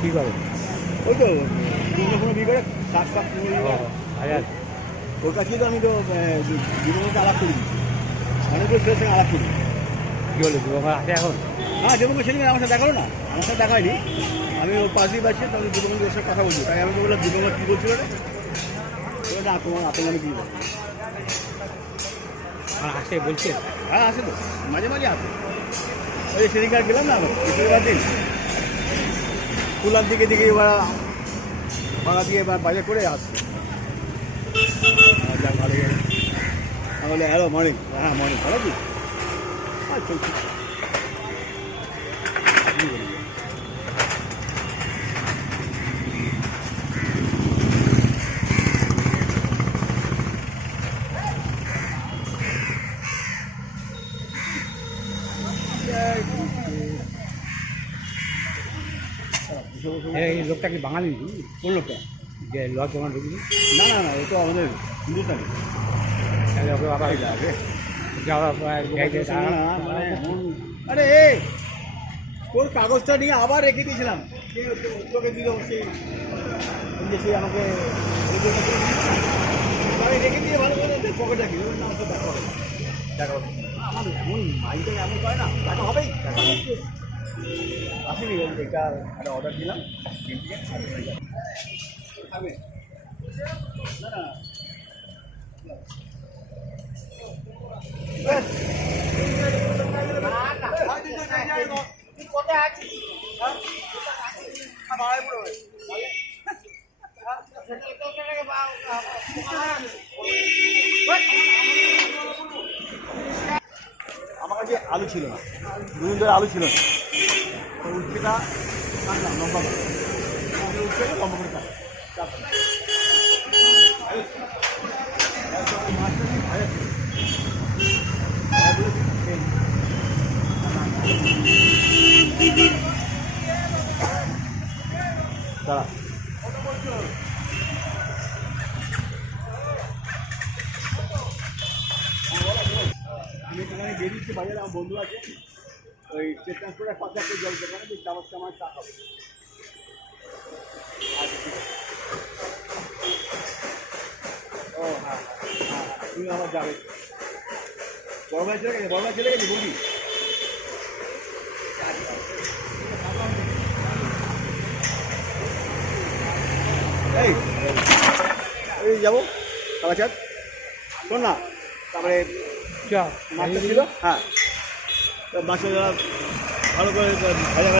কী করে? ওই তো কোনো বিয়ে করে কাজ কাজ হাজার ওর কাছে তো আমি তো জীবনকে আলাপ করি, অনেকগুলো ছেলের সঙ্গে আলাপ করি। কী বলে যুবক আছে এখন? হ্যাঁ, জীবনকে সেদিন আমার সাথে দেখা হলো না, আমার সাথে দেখা হয়নি। আমি ওর পাশ দিয়ে পাচ্ছি, তখন জীবনকে ওর সাথে কথা বলছি। তাই আমি তো বললাম জীবনকে কী বলছিল রে? না, তোমার আপনার নামে কী বলছি। আসে বলছে? হ্যাঁ, আসে তো, মাঝে মাঝে আসে। ওই সেদিনকার গেলাম না বৃহস্পতিবার দিন, কুলার দিকে দিকে এবার ভাড়া দিয়ে এবার বাজার করে আসছে। যাক, ভালো গেছে। আমি বলি হ্যালো মর্নিং। হ্যাঁ মর্নিং, ভালো কি? হ্যাঁ চলছি। এই লোকটা কি বাঙালি? কোন লোকটা? যে লজ জমা ঢুকলি? না না না, ও তো আমাদের হিন্দুস্তানি। তাহলে ওকে আবার আরে তোর কাগজটা নিয়ে আবার রেখে দিয়েছিলাম, তোকে দিল সে আমাকে রেখে দিয়ে ভালো করে পকেটটা কি না, তো দেখা হবে দেখা হবে। আমার এমন মাইন্ডটা এমন করে না, দেখা হবেই দেখা হচ্ছে। আসেনি, এটা একটা অর্ডার দিলাম খাবে না না কোথায় আছিস? আমার কাছে আলু ছিল না, দুদিন ধরে আলু ছিল না। উচ্ছেটা কাটলাম লম্বা করে, উচ্ছেটা লম্বা করে কাটলাম। দাঁড়া, আমি এখানে বেরিয়েছি বাজারে, আমার বন্ধু আছে ওই স্টেট ট্রান্সপোর্টের পাশে একটা জল দোকানে, ওই চাবার চামার চা খাবো। ও হ্যাঁ হ্যাঁ, তুমি আমার যাবে। বড় ভাই চলে গেছে, বড় ভাই চলে গেছে বলবি? এই এই যাবো কালাচাঁদ, শোন না, তারপরে মাছটা ছিল, হ্যাঁ মাছটা ভালো করে ভাজা